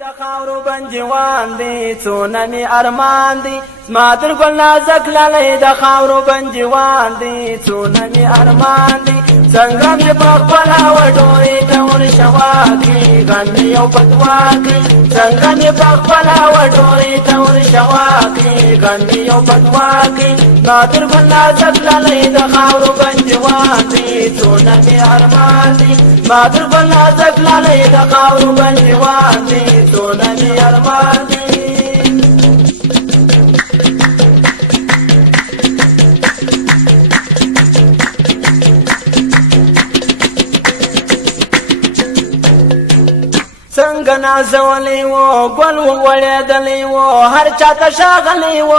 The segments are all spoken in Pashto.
د خاورو بنجوان دي څونه می ارمان دي زما تر ګل نازک لالی د خاورو بنجوان دي څونه می ارمان دي څنګه می په خپله وډورې ته ورشواکي غم مې یو بدواکي څنګه می په خپله وډورې ته ورشواکي غم مې یو بدواکي زما تر ګل نازک لالی د خاورو بنجوان دي څونه می ارمان دي زما تر ګل نازک لالی د خاورو بنجوان دي څونه می ارمان دي څنګه نازولی و ګل وغوړېدلی و هر چاته ښاغلی و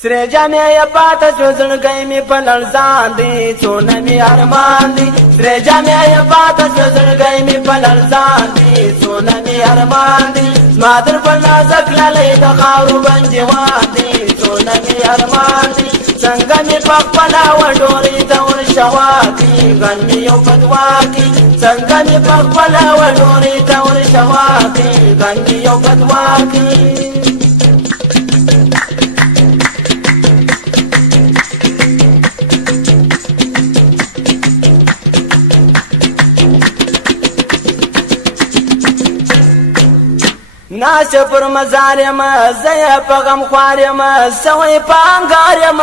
سرې جامې یې پاته شو زړګی مې په لړزان دي څونه مې ارمان دي سرې جامې یې پاته شو زړګی مې په لړزان دي څونه مې ارمان دي زما در ګل نازک لالی د خاورو بنجوان دي څونه مې ارمان دي څنګه مې په خپله وډورې ته ورشواکي غم مې یو بدواکي څنګه مې په خپله وډورې ته ورشواکي غم مې یو بدواکي ناسه پر مزار یم زه یې په غم خوار یم سوی په انګار یم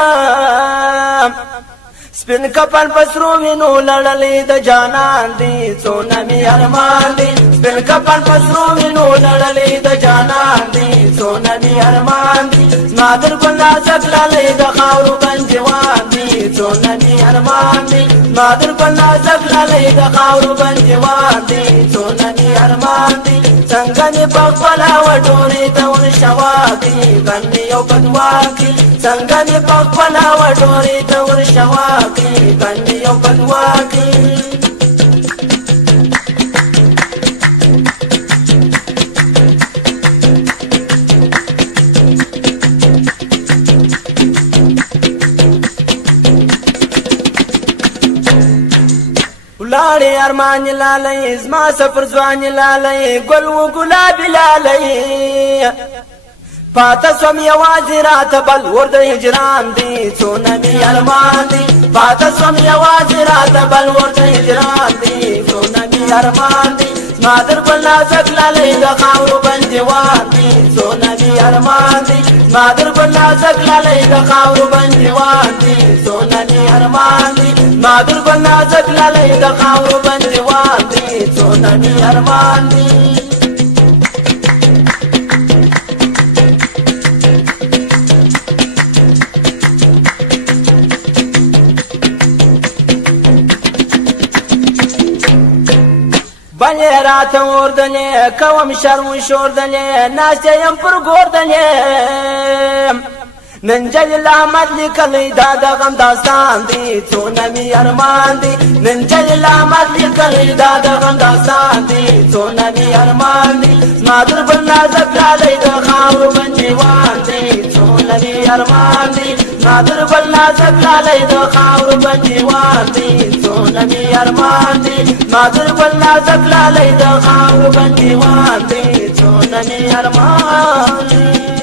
سپین کفن په سرو وینو لړلی د جانان دي څونه مې ارمان دي سپین کفن په سرو وینو لړلی د جانان دي څونه مې ارمان دي زما در ګل نازک لالی د خاورو بنجوان دي څونه مې ارمان دي زما در ګل نازک لالی د خاورو بنجوان دي څونه مې ارمان دي څنګه مې په خپله وډورې ته ورشواکي غم مې یو بدواکي څنګه مې په خپله وډورې ته ورشواکي غم مې یو بدواکي لاړې ارمان لالی زما سفر ځوان لالی ګل و ګلاب لالی پاته سوم یوازې راته بل ور د هجران دي څونه مې ارمان دي پاته سوم یوازې راته بل ور د هجران دي څونه مې ارمان دي زما در ګل نازک لالی د خاورو بنجوان دي څونه مې ارمان دي زما در ګل نازک لالی د خاورو بنجوان دي څونه مې ارمان دي زما در ګل نازک لالی د خاورو بنجوان دي څونه مې ارمان دي بلې راته اوردلې کوم شرم شوردلې ناسته یم پر ګوردلې نن جلیل احمد لیکلی دا د غم داستان دي څونه مې ارمان دي نن جلیل احمد لیکلی دا د غم داستان دي څونه مې ارمان دي زما در ګل نازک لالی د خاورو بنجوان دي څونه مې ارمان دي زما در ګل نازک لالی د خاورو بنجوان دي څونه مې ارمان دي زما در ګل نازک لالی د خاورو بنجوان دي څونه مې ارمان دي